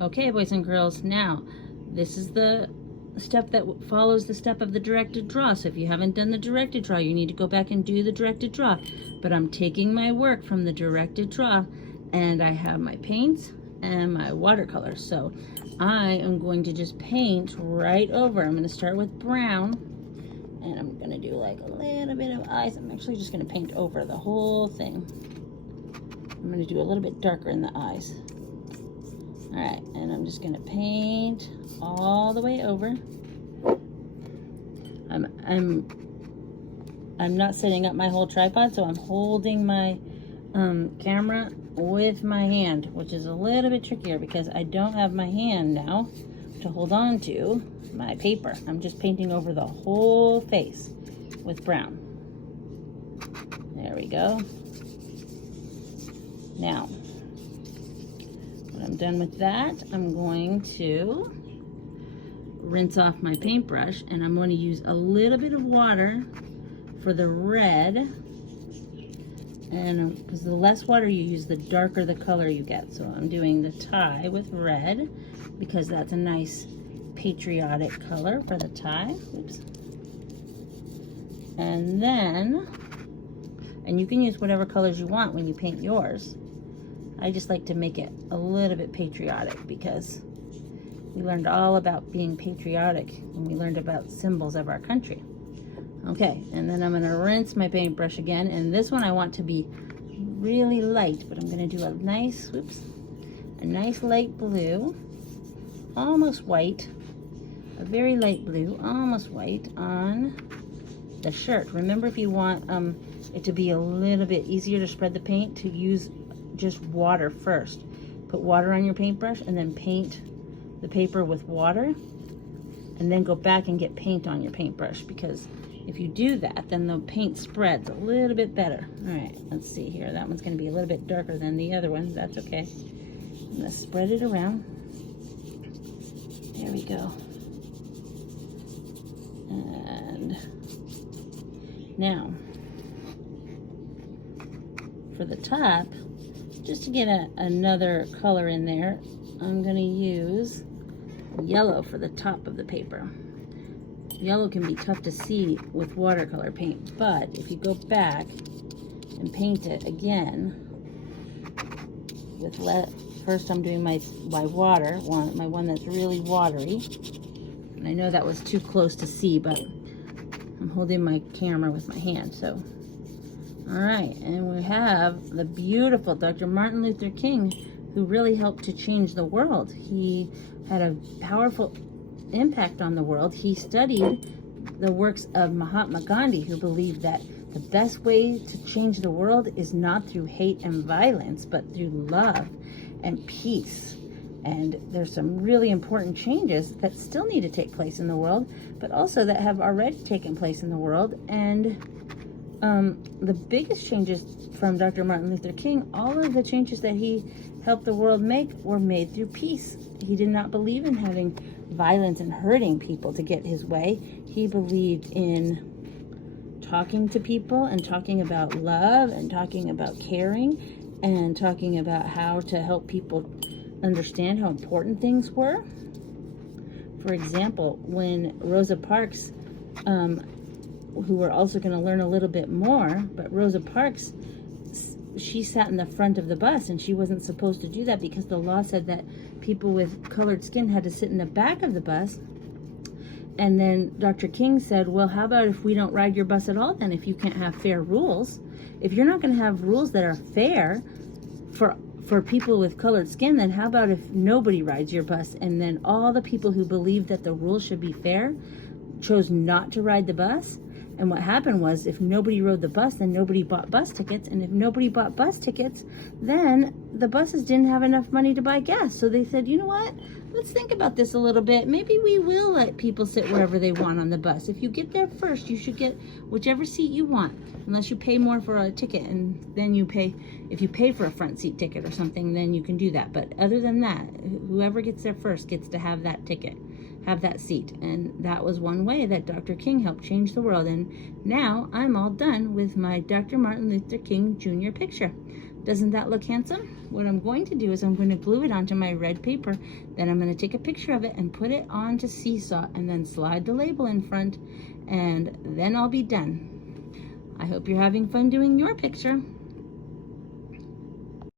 Okay, boys and girls, now this is the step that follows the step of the directed draw. So if you haven't done the directed draw, you need to go back and do the directed draw. But I'm taking my work from the directed draw, and I have my paints and my watercolor. So I am going to just paint right over. I'm going to start with brown, and I'm going to do like a little bit of eyes. I'm actually just going to paint over the whole thing. I'm going to do a little bit darker in the eyes. All right, and I'm just gonna paint all the way over. I'm not setting up my whole tripod, so I'm holding my camera with my hand, which is a little bit trickier because I don't have my hand now to hold on to my paper. I'm just painting over the whole face with brown. There we go. Now, when I'm done with that, I'm going to rinse off my paintbrush, and I'm going to use a little bit of water for the red. And because the less water you use, the darker the color you get. So I'm doing the tie with red because that's a nice patriotic color for the tie. Oops. And then, and you can use whatever colors you want when you paint yours. I just like to make it a little bit patriotic because we learned all about being patriotic when we learned about symbols of our country. Okay, and then I'm going to rinse my paintbrush again, and this one I want to be really light, but I'm going to do a nice, a nice light blue, almost white, a very light blue, almost white on the shirt. Remember, if you want it to be a little bit easier to spread the paint, to use just water first. Put water on your paintbrush and then paint the paper with water, and then go back and get paint on your paintbrush, because if you do that, then the paint spreads a little bit better. All right, let's see here. That one's going to be a little bit darker than the other one. That's okay. I'm going to spread it around. There we go. And now for the top, just to get another color in there, I'm going to use yellow for the top of the paper. Yellow can be tough to see with watercolor paint, but if you go back and paint it again with first I'm doing my water, my one that's really watery. And I know that was too close to see, but I'm holding my camera with my hand, so. All right, and we have the beautiful Dr. Martin Luther King, who really helped to change the world. He had a powerful impact on the world. He studied the works of Mahatma Gandhi, who believed that the best way to change the world is not through hate and violence, but through love and peace. And there's some really important changes that still need to take place in the world, but also that have already taken place in the world. And the biggest changes from Dr. Martin Luther King, all of the changes that he helped the world make were made through peace. He did not believe in having violence and hurting people to get his way. He believed in talking to people and talking about love and talking about caring and talking about how to help people understand how important things were. For example, when Rosa Parks, who we're also going to learn a little bit more, but Rosa Parks, she sat in the front of the bus, and she wasn't supposed to do that because the law said that people with colored skin had to sit in the back of the bus. And then Dr. King said, well, how about if we don't ride your bus at all then, if you can't have fair rules? If you're not going to have rules that are fair for people with colored skin, then how about if nobody rides your bus? And then all the people who believed that the rules should be fair chose not to ride the bus. And what happened was, if nobody rode the bus, then nobody bought bus tickets. And if nobody bought bus tickets, then the buses didn't have enough money to buy gas. So they said, you know what? Let's think about this a little bit. Maybe we will let people sit wherever they want on the bus. If you get there first, you should get whichever seat you want, unless you pay more for a ticket. And then you pay, if you pay for a front seat ticket or something, then you can do that. But other than that, whoever gets there first gets to have that ticket, have that seat. And that was one way that Dr. King helped change the world. And now I'm all done with my Dr. Martin Luther King Jr. picture. Doesn't that look handsome? What I'm going to do is I'm going to glue it onto my red paper. Then I'm going to take a picture of it and put it onto Seesaw and then slide the label in front, and then I'll be done. I hope you're having fun doing your picture.